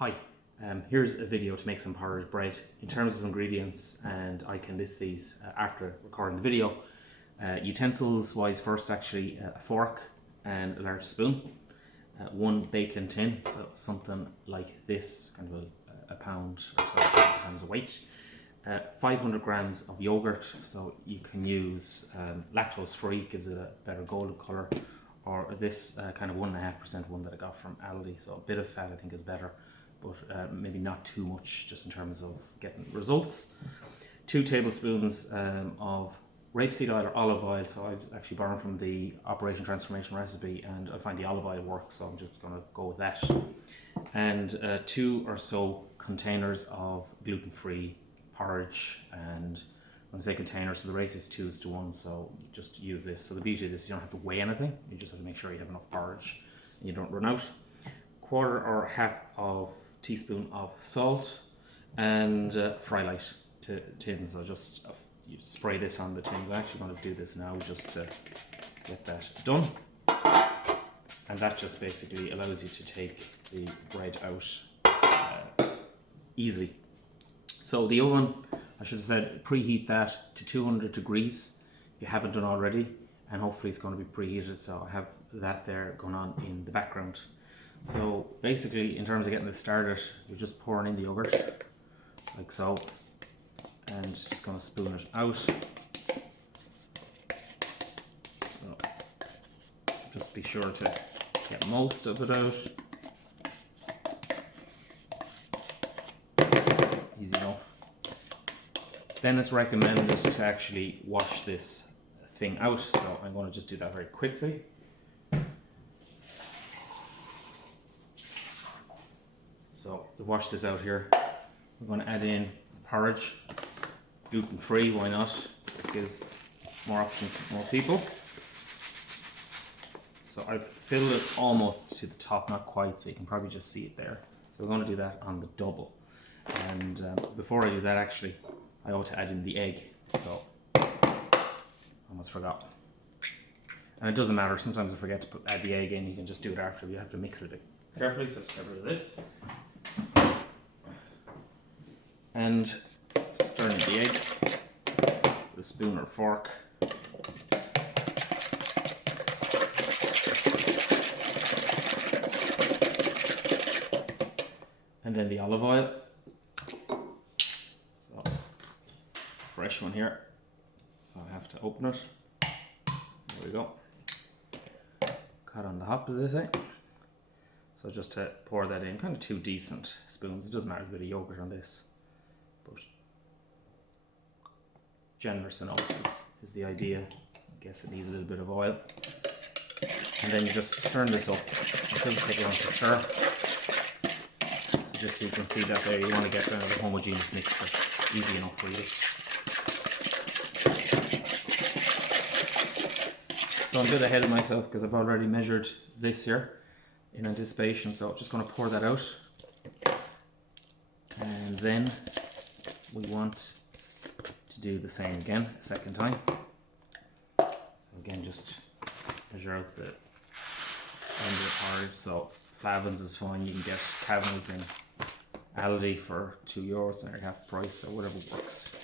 Hi, here's a video to make some porridge bread. In terms of ingredients, and I can list these after recording the video. Utensils wise, first actually a fork and a large spoon, one bacon tin, so something like this, kind of a pound or so times a weight. 500 grams of yogurt, so you can use lactose free, gives it a better golden colour, or this kind of 1.5% one that I got from Aldi, so a bit of fat I think is better, but maybe not too much just in terms of getting results. 2 tablespoons of rapeseed oil or olive oil, so I've actually borrowed from the Operation Transformation recipe and I find the olive oil works, so I'm just going to go with that. And 2 or so containers of gluten-free porridge, and when I say containers, so the ratio is 2:1, so you just use this. So the beauty of this, you don't have to weigh anything, you just have to make sure you have enough porridge and you don't run out. 1/4 or half of teaspoon of salt, and Frylight tins. So just you spray this on the tins. I'm actually going to do this now just to get that done, and that just basically allows you to take the bread out easily. So the oven, I should have said, preheat that to 200 degrees if you haven't done already, and hopefully it's going to be preheated, so I have that there going on in the background. So basically, in terms of getting this started, you're just pouring in the yogurt like so, and just going to spoon it out. So just be sure to get most of it out. Easy enough. Then it's recommended to actually wash this thing out, so I'm going to just do that very quickly. So we've washed this out here. We're going to add in porridge, gluten free, why not? This gives more options to more people. So I've filled it almost to the top, not quite, so you can probably just see it there. So we're going to do that on the double. And before I do that, actually, I ought to add in the egg. So almost forgot. And it doesn't matter, sometimes I forget to add the egg in, you can just do it after. You have to mix it a bit carefully, so get rid of this. And stir in the egg with a spoon or fork. And then the olive oil. So, fresh one here. So I have to open it. There we go. Cut on the hop, as they say. So just to pour that in, kind of 2 decent spoons. It doesn't matter, there's a bit of yogurt on this, but generous enough is the idea. I guess it needs a little bit of oil. And then you just stir this up. It doesn't take long to stir. So just so you can see that there, you want to get kind of a homogeneous mixture. Easy enough for you. So I'm a bit ahead of myself because I've already measured this here in anticipation, so just going to pour that out, and then we want to do the same again a second time. So again, just measure out the end of the porridge. So Flavins is fine, you can get Cavans in Aldi for €2, and half the price, or whatever works.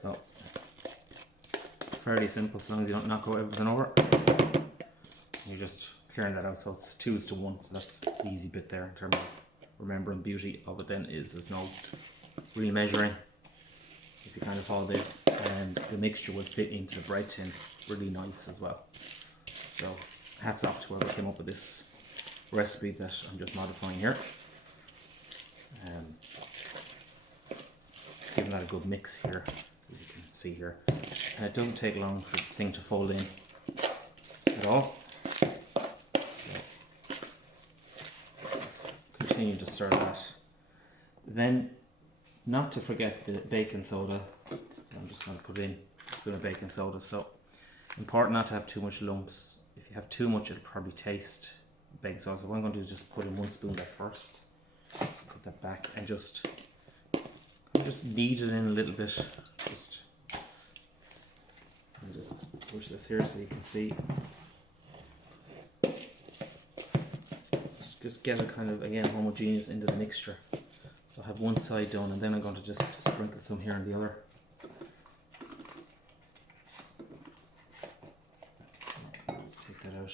So fairly simple, as long as you don't knock everything over. You're just clearing that out, so it's 2:1, so that's the easy bit there in terms of remembering. Beauty of it then is there's no real measuring if you kind of follow this, and the mixture will fit into the bread tin really nice as well. So hats off to whoever came up with this recipe that I'm just modifying here. It's giving that a good mix here, as you can see here. And it doesn't take long for the thing to fold in at all. Continue to stir that. Then, not to forget the baking soda. So I'm just going to put in a spoon of baking soda. So important not to have too much lumps. If you have too much, it'll probably taste baking soda. So what I'm going to do is just put in 1 spoon there first. Just put that back and just knead it in a little bit. Just push this here so you can see. just get it kind of, again, homogeneous into the mixture. So I have one side done, and then I'm going to just sprinkle some here on the other. Let's take that out.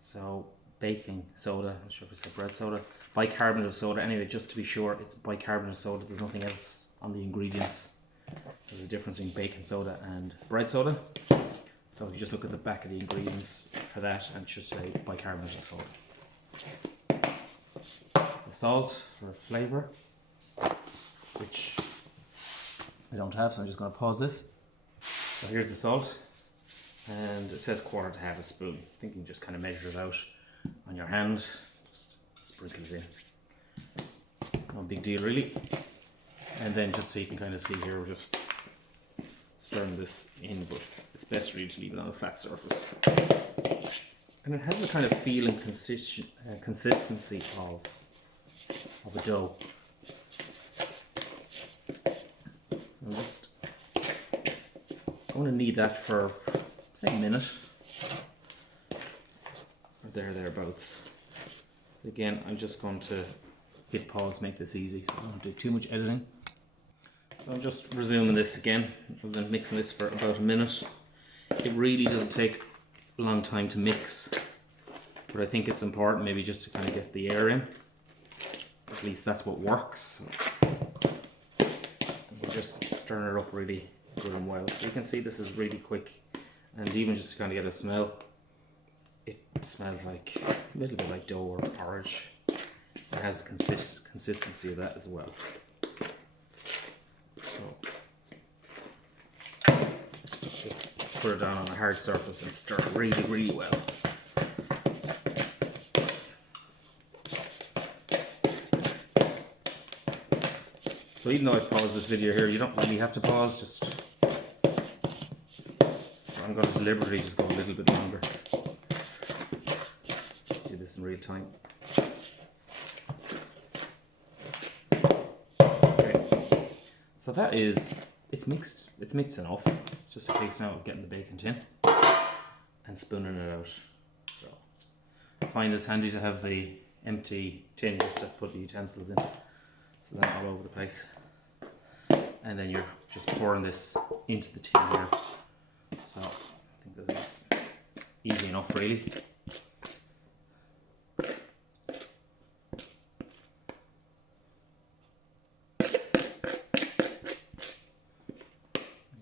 So baking soda, I'm not sure if it's like bread soda, bicarbonate of soda. Anyway, just to be sure, it's bicarbonate of soda. There's nothing else on the ingredients. There's a difference between baking soda and bread soda. So if you just look at the back of the ingredients for that, and it should say bicarbonate of soda. The salt for flavour, which I don't have, so I'm just going to pause this. So here's the salt, and it says 1/4 to 1/2 a spoon. I think you can just kind of measure it out on your hand, just sprinkle it in. No big deal really. And then just so you can kind of see here, we're just stirring this in, but it's best really to leave it on a flat surface. And it has a kind of feel and consistency of a dough. So I'm just going to knead that for, say, a minute. Or thereabouts. Again, I'm just going to hit pause, make this easy, so I don't do too much editing. So I'm just resuming this again. I've been mixing this for about a minute. It really doesn't take a long time to mix, but I think it's important maybe just to kind of get the air in. At least that's what works. We're just stirring it up really good and well. So you can see this is really quick, and even just to kind of get a smell, it smells like a little bit like dough or porridge. It has consistency of that as well. So just put it down on a hard surface and stir it really, really well. So even though I've paused this video here, you don't really have to pause, so I'm going to deliberately just go a little bit longer. Do this in real time. Okay. So that is, it's mixed enough. It's just a case now of getting the baking tin and spooning it out. So I find it's handy to have the empty tin just to put the utensils in, so they're not all over the place. And then you're just pouring this into the tin here. So I think this is easy enough really.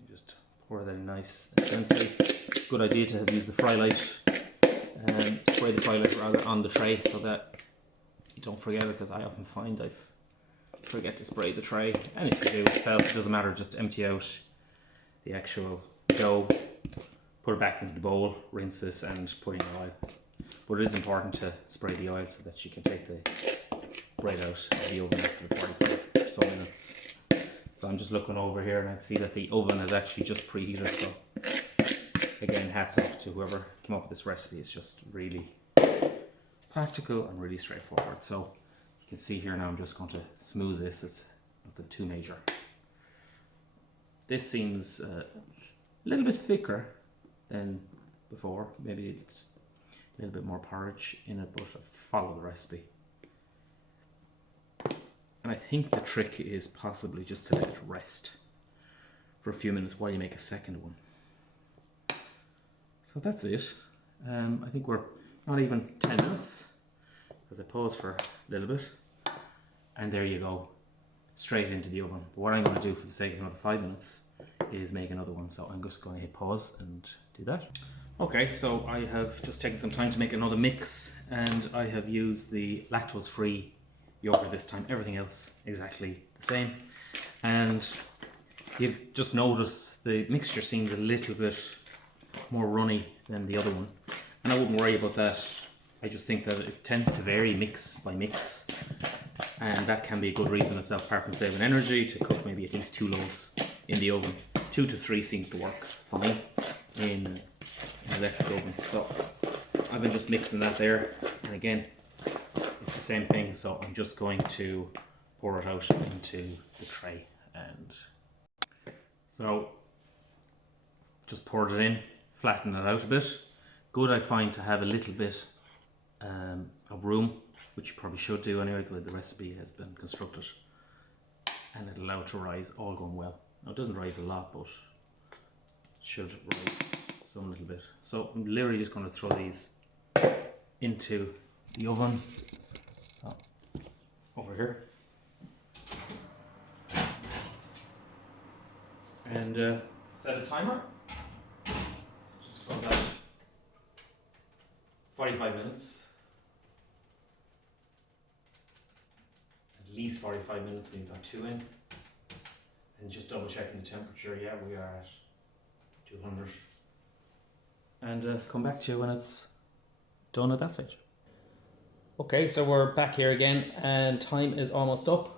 Just pour that in nice and gently. Good idea to have used the Frylight and spray the Frylight rather on the tray so that you don't forget it, because I often find I forget to spray the tray. And if you do itself, it doesn't matter, just empty out the actual dough, put it back into the bowl, rinse this and put in your oil. But it is important to spray the oil so that you can take the bread out of the oven after the 45 or so minutes. So I'm just looking over here and I can see that the oven has actually just preheated, so again, hats off to whoever came up with this recipe. It's just really practical and really straightforward. So you can see here now I'm just going to smooth this. It's nothing too major. This seems a little bit thicker than before. Maybe it's a little bit more porridge in it, but follow the recipe. And I think the trick is possibly just to let it rest for a few minutes while you make a second one. So that's it. I think we're not even 10 minutes, because I paused for a little bit. And there you go, straight into the oven. But what I'm going to do for the sake of another 5 minutes is make another one. So I'm just going to hit pause and do that. Okay, so I have just taken some time to make another mix, and I have used the lactose-free yogurt this time. Everything else exactly the same. And you'll just notice the mixture seems a little bit more runny than the other one. And I wouldn't worry about that. I just think that it tends to vary mix by mix. And that can be a good reason itself, apart from saving energy, to cook maybe at least 2 loaves in the oven. 2 to 3 seems to work fine in an electric oven. So I've been just mixing that there. And again, it's the same thing. So I'm just going to pour it out into the tray. And so just poured it in, flatten it out a bit. Good, I find, to have a little bit of room, which you probably should do anyway, the way the recipe has been constructed, and it'll allow it to rise all going well. Now it doesn't rise a lot, but it should rise some little bit. So I'm literally just going to throw these into the oven. So over here, and set a timer. Just close that. 45 minutes. At least 45 minutes. We've got 2 in. And just double checking the temperature. Yeah, we are at 200. And come back to you when it's done at that stage. Okay, so we're back here again, and time is almost up.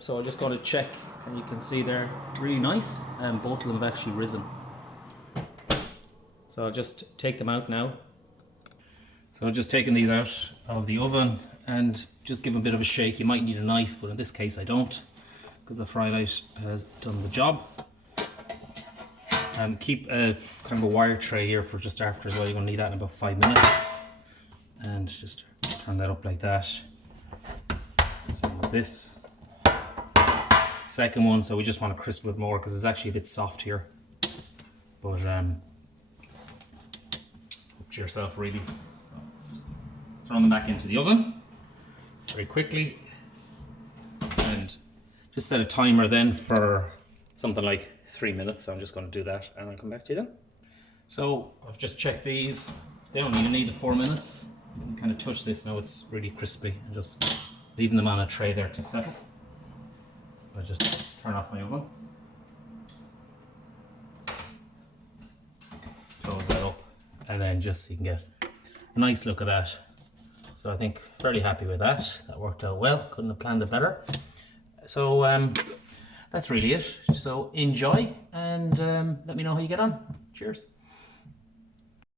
So I'm just going to check, and you can see they're really nice, and both of them have actually risen. So I'll just take them out now. So I've just taken these out of the oven and just give them a bit of a shake. You might need a knife, but in this case I don't, because the Frylight has done the job. Keep a kind of a wire tray here for just after as well. You're going to need that in about 5 minutes. And just turn that up like that. Same with this. Second one, so we just want to crisp it more because it's actually a bit soft here. But up to yourself really. Just throw them back into the oven very quickly. And just set a timer then for something like 3 minutes. So I'm just going to do that and I'll come back to you then. So I've just checked these. They don't even need the 4 minutes. You can kind of touch this now, it's really crispy. I'm just leaving them on a tray there to settle. I'll just turn off my oven. Close that up, and then just so you can get a nice look at that. So I think fairly happy with that. That worked out well. Couldn't have planned it better. So that's really it. So enjoy, and let me know how you get on. Cheers.